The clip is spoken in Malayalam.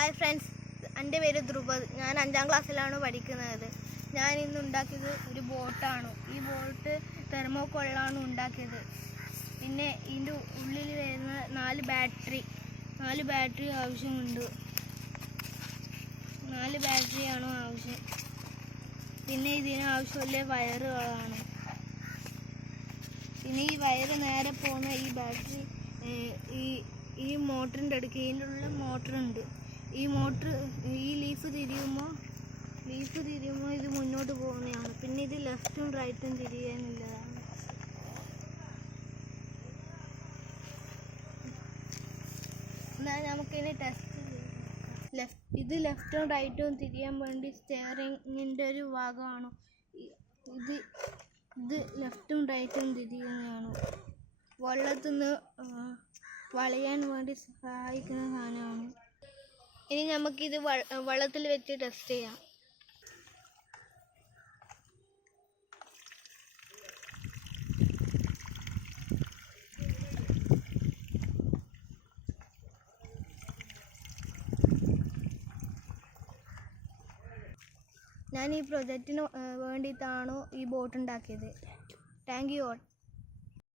ഹായ് ഫ്രണ്ട്സ്, എൻ്റെ പേര് ധ്രുപദ്. ഞാൻ 5ാം ക്ലാസ്സിലാണ് പഠിക്കുന്നത്. ഞാൻ ഇന്ന് ഉണ്ടാക്കിയത് ഒരു ബോട്ടാണ്. ഈ ബോട്ട് തെർമോക്കോളിലാണ് ഉണ്ടാക്കിയത്. പിന്നെ ഇതിൻ്റെ ഉള്ളിൽ വരുന്ന 4 ബാറ്ററി ആവശ്യമുണ്ട്. 4 ബാറ്ററിയാണ് ആവശ്യം. പിന്നെ ഇതിന് ആവശ്യമുള്ള വയറുകളാണ്. പിന്നെ ഈ വയറ് നേരെ പോകുന്ന ഈ ബാറ്ററി ഈ മോട്ടറിൻ്റെ അടുക്ക് ഇതിലുള്ള മോട്ടറുണ്ട്. ഈ ലീഫ് തിരിയുമ്പോൾ ഇത് മുന്നോട്ട് പോകുന്നതാണ്. പിന്നെ ഇത് ലെഫ്റ്റും റൈറ്റും തിരിയാനുള്ളതാണ്. എന്നാൽ നമുക്കിനി ടെസ്റ്റ് ചെയ്യാം. ഇത് ലെഫ്റ്റും റൈറ്റും തിരിയാൻ വേണ്ടി സ്റ്റെയറിങ്ങിൻ്റെ ഒരു ഭാഗമാണ്. ഇത് ലെഫ്റ്റും റൈറ്റും തിരിയുന്നതാണ്. വെള്ളത്തിൽ നിന്ന് വളയാൻ വേണ്ടി സഹായിക്കുന്ന സാധനമാണ്. ഇനി നമുക്കിത് വെള്ളത്തിൽ വെച്ച് ടെസ്റ്റ് ചെയ്യാം. ഞാൻ ഈ പ്രൊജക്റ്റിന് വേണ്ടിയിട്ടാണ് ഈ ബോട്ട് ഉണ്ടാക്കിയത്. Thank you all.